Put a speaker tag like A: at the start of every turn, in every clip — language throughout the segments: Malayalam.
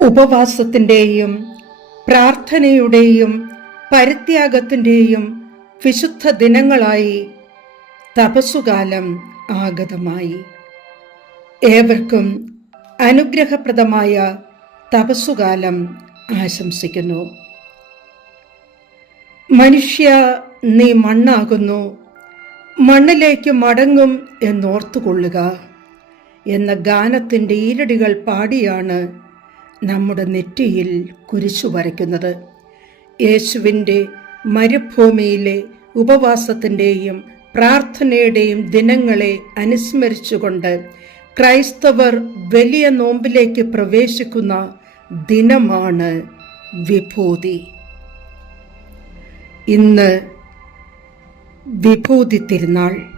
A: ഉപവാസത്തിന്റെയും പ്രാർത്ഥനയുടെയും പരിത്യാഗത്തിന്റെയും വിശുദ്ധ ദിനങ്ങളായി തപസ്സുകാലം ആഗതമായി. ഏവർക്കും അനുഗ്രഹപ്രദമായ തപസ്സുകാലം ആശംസിക്കുന്നു. മനുഷ്യ നീ മണ്ണാകുന്നു. മണ്ണിലേക്ക് മടങ്ങും എന്നോർത്തുകൊള്ളുക. എന്ന ഗാനത്തിന്റെ ഈരടികൾ പാടിയാണ് നമ്മുടെ നെറ്റിയിൽ കുരിശു വരയ്ക്കുന്നത്. യേശുവിന്റെ മരുഭൂമിയിലെ ഉപവാസത്തിന്റെയും പ്രാർത്ഥനയുടെയും ദിനങ്ങളെ അനുസ്മരിച്ചുകൊണ്ട് ക്രൈസ്തവർ വലിയ നോമ്പിലേക്ക് പ്രവേശിക്കുന്ന ദിനമാണ് വിഭൂതി. ഇന്ന് വിഭൂതി തിരുനാൾ.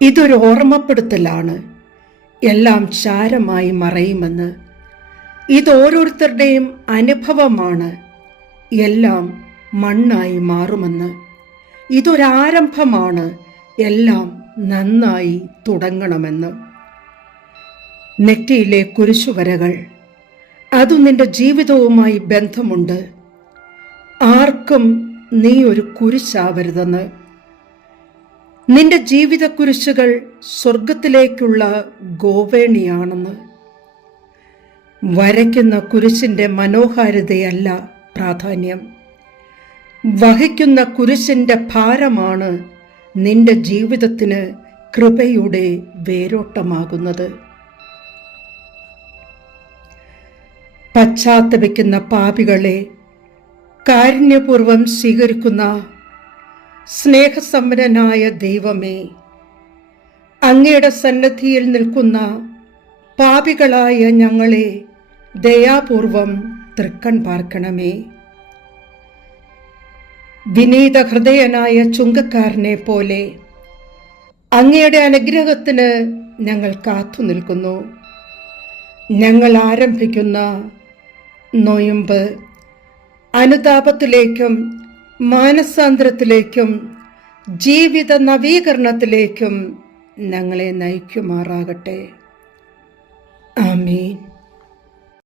A: ഇതൊരു ഓർമ്മപ്പെടുത്തലാണ്. എല്ലാം ചാരമായി മറയുമെന്ന്. ഇത് ഓരോരുത്തരുടെയും അനുഭവമാണ്. എല്ലാം മണ്ണായി മാറുമെന്ന്. ഇതൊരാരംഭമാണ്. എല്ലാം നന്നായി തുടങ്ങണമെന്ന്. നെറ്റിയിലെ കുരിശുവരകൾ. അതു നിന്റെ ജീവിതവുമായി ബന്ധമുണ്ട്. ആർക്കും നീ ഒരു കുരിശാവരുതെന്ന്. നിന്റെ ജീവിത കുരിശുകൾ സ്വർഗത്തിലേക്കുള്ള ഗോവേണിയാണെന്ന്. വരയ്ക്കുന്ന കുരിശിന്റെ മനോഹാരിതയല്ല പ്രാധാന്യം. വഹിക്കുന്ന കുരിശിന്റെ ഭാരമാണ് നിന്റെ ജീവിതത്തിന് കൃപയുടെ വേരോട്ടമാകുന്നത്. പശ്ചാത്തപിക്കുന്ന പാപികളെ കാരുണ്യപൂർവം സ്വീകരിക്കുന്ന സ്നേഹസമ്പന്നനായ ദൈവമേ അങ്ങയുടെ സന്നദ്ധിയിൽ നിൽക്കുന്ന പാപികളായ ഞങ്ങളെ ദയാപൂർവം തൃക്കൺ പാർക്കണമേ. വിനീത ഹൃദയനായ ചുങ്കക്കാരനെ പോലെ അങ്ങയുടെ അനുഗ്രഹത്തിന് ഞങ്ങൾ കാത്തു നിൽക്കുന്നു. ഞങ്ങൾ ആരംഭിക്കുന്ന നൊയമ്പ് അനുതാപത്തിലേക്കും മാനസാന്തരത്തിലേക്കും ജീവിത നവീകരണത്തിലേക്കും ഞങ്ങളെ നയിക്കുമാറാകട്ടെ. ആമീൻ.